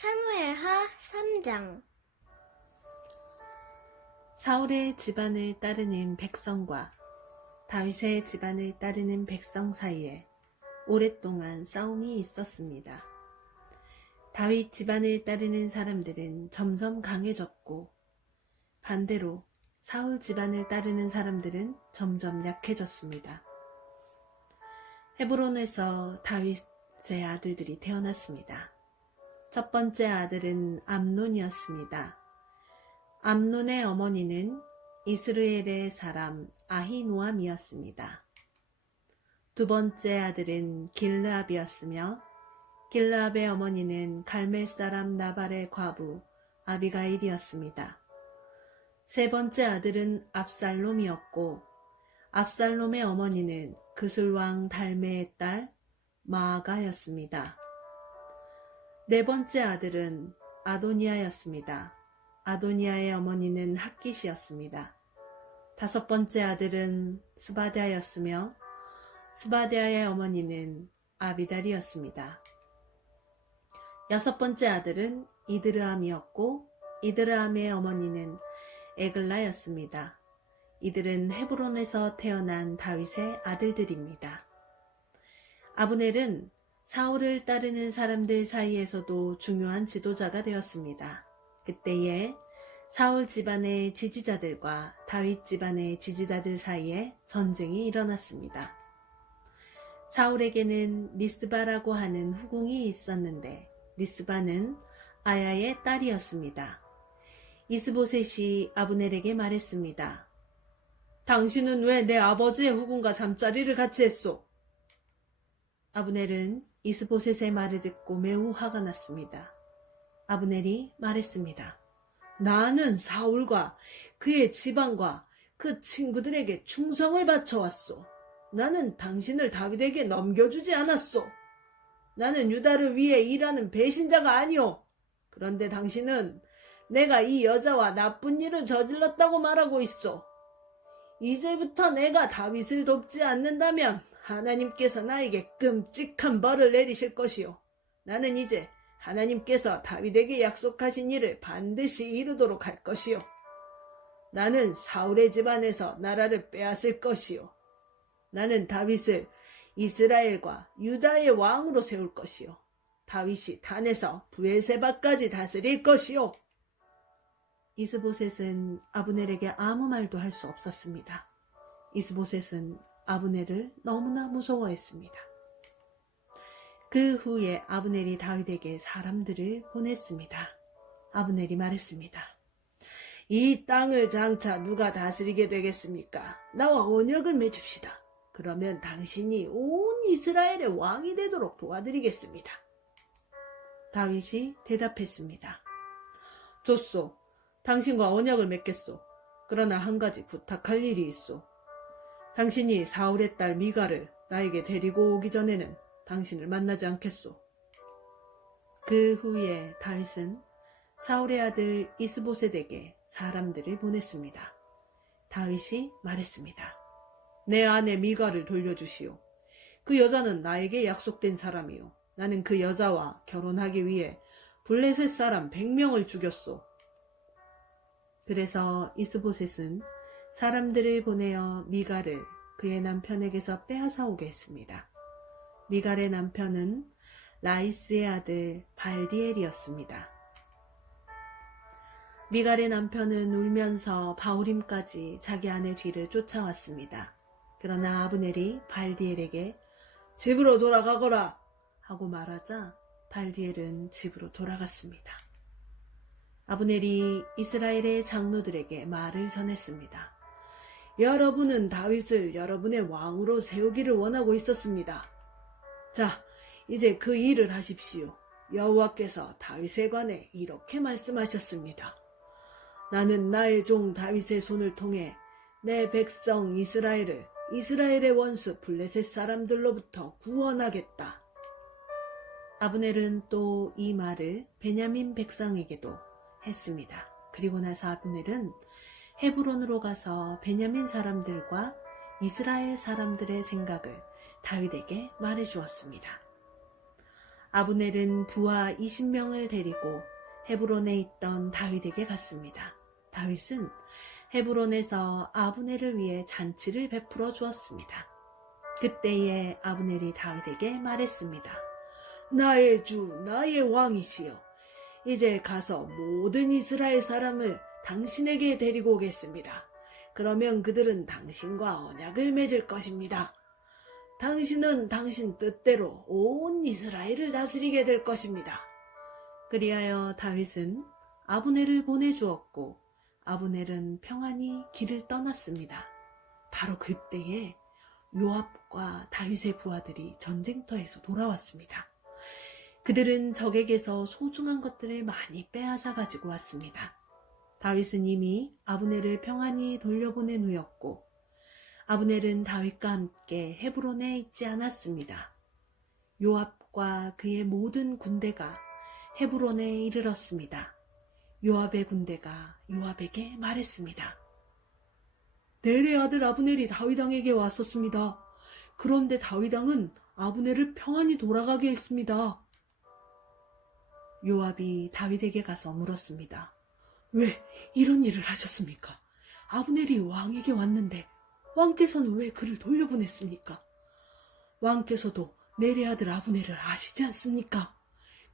사무엘하 3장. 사울의 집안을 따르는 백성과 다윗의 집안을 따르는 백성 사이에 오랫동안 싸움이 있었습니다. 다윗 집안을 따르는 사람들은 점점 강해졌고 반대로 사울 집안을 따르는 사람들은 점점 약해졌습니다. 헤브론에서 다윗의 아들들이 태어났습니다. 첫 번째 아들은 암논이었습니다. 암논의 어머니는 이스라엘의 사람 아히노암이었습니다. 두 번째 아들은 길르압이었으며 길르압의 어머니는 갈멜 사람 나발의 과부 아비가일이었습니다. 세 번째 아들은 압살롬이었고 압살롬의 어머니는 그술왕 달메의 딸 마아가였습니다. 네 번째 아들은 아도니아였습니다. 아도니아의 어머니는 핫깃이었습니다. 다섯 번째 아들은 스바랴였으며 스바랴의 어머니는 아비달이었습니다. 여섯 번째 아들은 이드르암이었고 이드르암의 어머니는 에글라였습니다. 이들은 헤브론에서 태어난 다윗의 아들들입니다. 아브넬은 사울을 따르는 사람들 사이에서도 중요한 지도자가 되었습니다. 그때에 사울 집안의 지지자들과 다윗 집안의 지지자들 사이에 전쟁이 일어났습니다. 사울에게는 리스바라고 하는 후궁이 있었는데 리스바는 아야의 딸이었습니다. 이스보셋이 아브넬에게 말했습니다. 당신은 왜 내 아버지의 후궁과 잠자리를 같이 했소? 아브넬은 이스보셋의 말을 듣고 매우 화가 났습니다. 아브넬이 말했습니다. 나는 사울과 그의 집안과 그 친구들에게 충성을 바쳐왔소. 나는 당신을 다윗에게 넘겨주지 않았소. 나는 유다를 위해 일하는 배신자가 아니오. 그런데 당신은 내가 이 여자와 나쁜 일을 저질렀다고 말하고 있소. 이제부터 내가 다윗을 돕지 않는다면 하나님께서 나에게 끔찍한 벌을 내리실 것이요. 나는 이제 하나님께서 다윗에게 약속하신 일을 반드시 이루도록 할 것이요. 나는 사울의 집안에서 나라를 빼앗을 것이요. 나는 다윗을 이스라엘과 유다의 왕으로 세울 것이요. 다윗이 단에서 브엘세바까지 다스릴 것이요. 이스보셋은 아브넬에게 아무 말도 할 수 없었습니다. 이스보셋은 아브넬을 너무나 무서워했습니다. 그 후에 아브넬이 다윗에게 사람들을 보냈습니다. 아브넬이 말했습니다. 이 땅을 장차 누가 다스리게 되겠습니까? 나와 언약을 맺읍시다. 그러면 당신이 온 이스라엘의 왕이 되도록 도와드리겠습니다. 다윗이 대답했습니다. 좋소. 당신과 언약을 맺겠소. 그러나 한 가지 부탁할 일이 있소. 당신이 사울의 딸 미가를 나에게 데리고 오기 전에는 당신을 만나지 않겠소. 그 후에 다윗은 사울의 아들 이스보셋에게 사람들을 보냈습니다. 다윗이 말했습니다. 내 아내 미가를 돌려주시오. 그 여자는 나에게 약속된 사람이요. 나는 그 여자와 결혼하기 위해 블레셋 사람 100명을 죽였소. 그래서 이스보셋은 사람들을 보내어 미갈을 그의 남편에게서 빼앗아 오게 했습니다. 미갈의 남편은 라이스의 아들 발디엘이었습니다. 미갈의 남편은 울면서 바후림까지 자기 아내 뒤를 쫓아왔습니다. 그러나 아브넬이 발디엘에게 집으로 돌아가거라 하고 말하자 발디엘은 집으로 돌아갔습니다. 아브넬이 이스라엘의 장로들에게 말을 전했습니다. 여러분은 다윗을 여러분의 왕으로 세우기를 원하고 있었습니다. 자, 이제 그 일을 하십시오. 여호와께서 다윗에 관해 이렇게 말씀하셨습니다. 나는 나의 종 다윗의 손을 통해 내 백성 이스라엘을 이스라엘의 원수 블레셋 사람들로부터 구원하겠다. 아브넬은 또 이 말을 베냐민 백성에게도 했습니다. 그리고 나서 아브넬은 헤브론으로 가서 베냐민 사람들과 이스라엘 사람들의 생각을 다윗에게 말해 주었습니다. 아브넬은 부하 20명을 데리고 헤브론에 있던 다윗에게 갔습니다. 다윗은 헤브론에서 아브넬을 위해 잔치를 베풀어 주었습니다. 그때에 아브넬이 다윗에게 말했습니다. 나의 주, 나의 왕이시여. 이제 가서 모든 이스라엘 사람을 당신에게 데리고 오겠습니다. 그러면 그들은 당신과 언약을 맺을 것입니다. 당신은 당신 뜻대로 온 이스라엘을 다스리게 될 것입니다. 그리하여 다윗은 아브넬을 보내주었고 아브넬은 평안히 길을 떠났습니다. 바로 그때에 요압과 다윗의 부하들이 전쟁터에서 돌아왔습니다. 그들은 적에게서 소중한 것들을 많이 빼앗아 가지고 왔습니다. 다윗은 이미 아브넬을 평안히 돌려보낸 후였고 아브넬은 다윗과 함께 헤브론에 있지 않았습니다. 요압과 그의 모든 군대가 헤브론에 이르렀습니다. 요압의 군대가 요압에게 말했습니다. 넬의 아들 아브넬이 다윗왕에게 왔었습니다. 그런데 다윗왕은 아브넬을 평안히 돌아가게 했습니다. 요압이 다윗에게 가서 물었습니다. 왜 이런 일을 하셨습니까? 아브넬이 왕에게 왔는데 왕께서는 왜 그를 돌려보냈습니까? 왕께서도 넬의 아들 아브넬을 아시지 않습니까?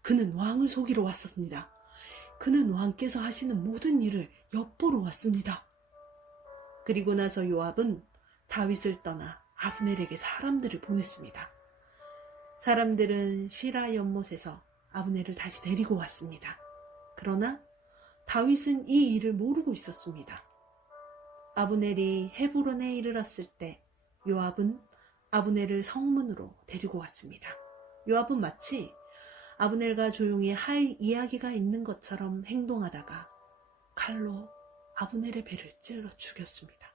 그는 왕을 속이러 왔었습니다. 그는 왕께서 하시는 모든 일을 엿보러 왔습니다. 그리고 나서 요압은 다윗을 떠나 아브넬에게 사람들을 보냈습니다. 사람들은 시라 연못에서 아브넬을 다시 데리고 왔습니다. 그러나 다윗은 이 일을 모르고 있었습니다. 아브넬이 헤브론에 이르렀을 때 요압은 아브넬을 성문으로 데리고 왔습니다. 요압은 마치 아브넬과 조용히 할 이야기가 있는 것처럼 행동하다가 칼로 아브넬의 배를 찔러 죽였습니다.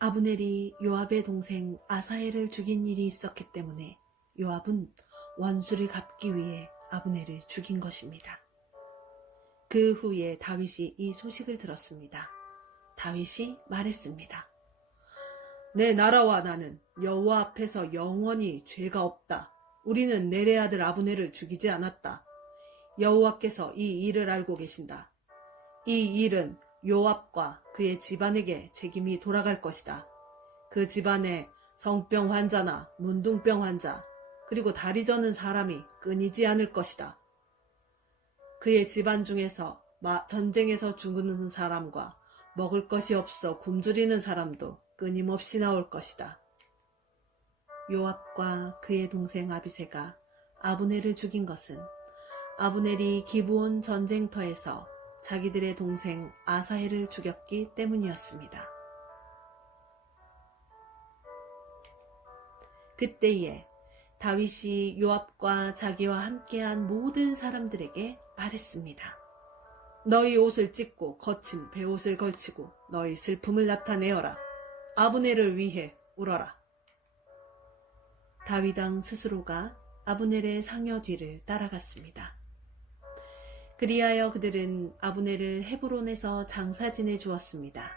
아브넬이 요압의 동생 아사헬을 죽인 일이 있었기 때문에 요압은 원수를 갚기 위해 아브넬을 죽인 것입니다. 그 후에 다윗이 이 소식을 들었습니다. 다윗이 말했습니다. 내 나라와 나는 여호와 앞에서 영원히 죄가 없다. 우리는 넬의 아들 아브넬을 죽이지 않았다. 여호와께서 이 일을 알고 계신다. 이 일은 요압과 그의 집안에게 책임이 돌아갈 것이다. 그 집안에 성병 환자나 문둥병 환자 그리고 다리 저는 사람이 끊이지 않을 것이다. 그의 집안 중에서 전쟁에서 죽는 사람과 먹을 것이 없어 굶주리는 사람도 끊임없이 나올 것이다. 요압과 그의 동생 아비새가 아브넬을 죽인 것은 아브넬이 기브온 전쟁터에서 자기들의 동생 아사헬을 죽였기 때문이었습니다. 그때에 다윗이 요압과 자기와 함께한 모든 사람들에게 말했습니다. 너희 옷을 찢고 거친 베옷을 걸치고 너희 슬픔을 나타내어라. 아브넬을 위해 울어라. 다윗왕 스스로가 아브넬의 상여 뒤를 따라갔습니다. 그리하여 그들은 아브넬을 헤브론에서 장사 지내 주었습니다.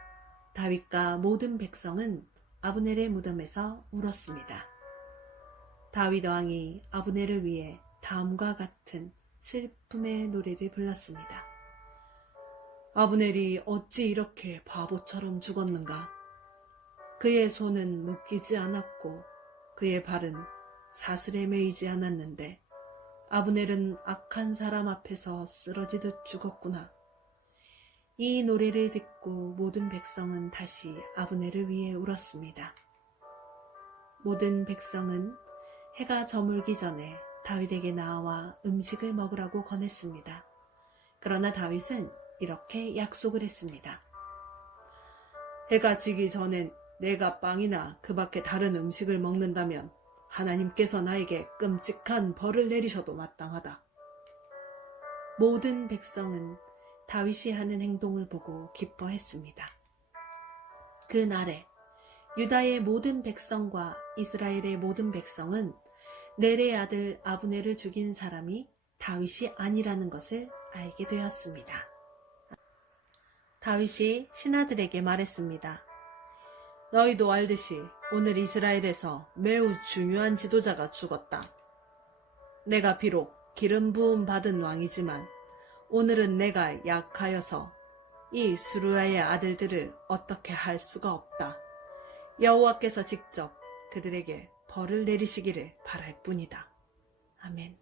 다윗과 모든 백성은 아브넬의 무덤에서 울었습니다. 다윗 왕이 아브넬을 위해 다음과 같은 슬픔의 노래를 불렀습니다. 아브넬이 어찌 이렇게 바보처럼 죽었는가? 그의 손은 묶이지 않았고 그의 발은 사슬에 매이지 않았는데 아브넬은 악한 사람 앞에서 쓰러지듯 죽었구나. 이 노래를 듣고 모든 백성은 다시 아브넬을 위해 울었습니다. 모든 백성은 해가 저물기 전에 다윗에게 나와 음식을 먹으라고 권했습니다. 그러나 다윗은 이렇게 약속을 했습니다. 해가 지기 전엔 내가 빵이나 그 밖에 다른 음식을 먹는다면 하나님께서 나에게 끔찍한 벌을 내리셔도 마땅하다. 모든 백성은 다윗이 하는 행동을 보고 기뻐했습니다. 그날에 유다의 모든 백성과 이스라엘의 모든 백성은 넬의 아들 아브넬을 죽인 사람이 다윗이 아니라는 것을 알게 되었습니다. 다윗이 신하들에게 말했습니다. 너희도 알듯이 오늘 이스라엘에서 매우 중요한 지도자가 죽었다. 내가 비록 기름 부음 받은 왕이지만 오늘은 내가 약하여서 이 수루야의 아들들을 어떻게 할 수가 없다. 여호와께서 직접 그들에게 벌을 내리시기를 바랄 뿐이다. 아멘.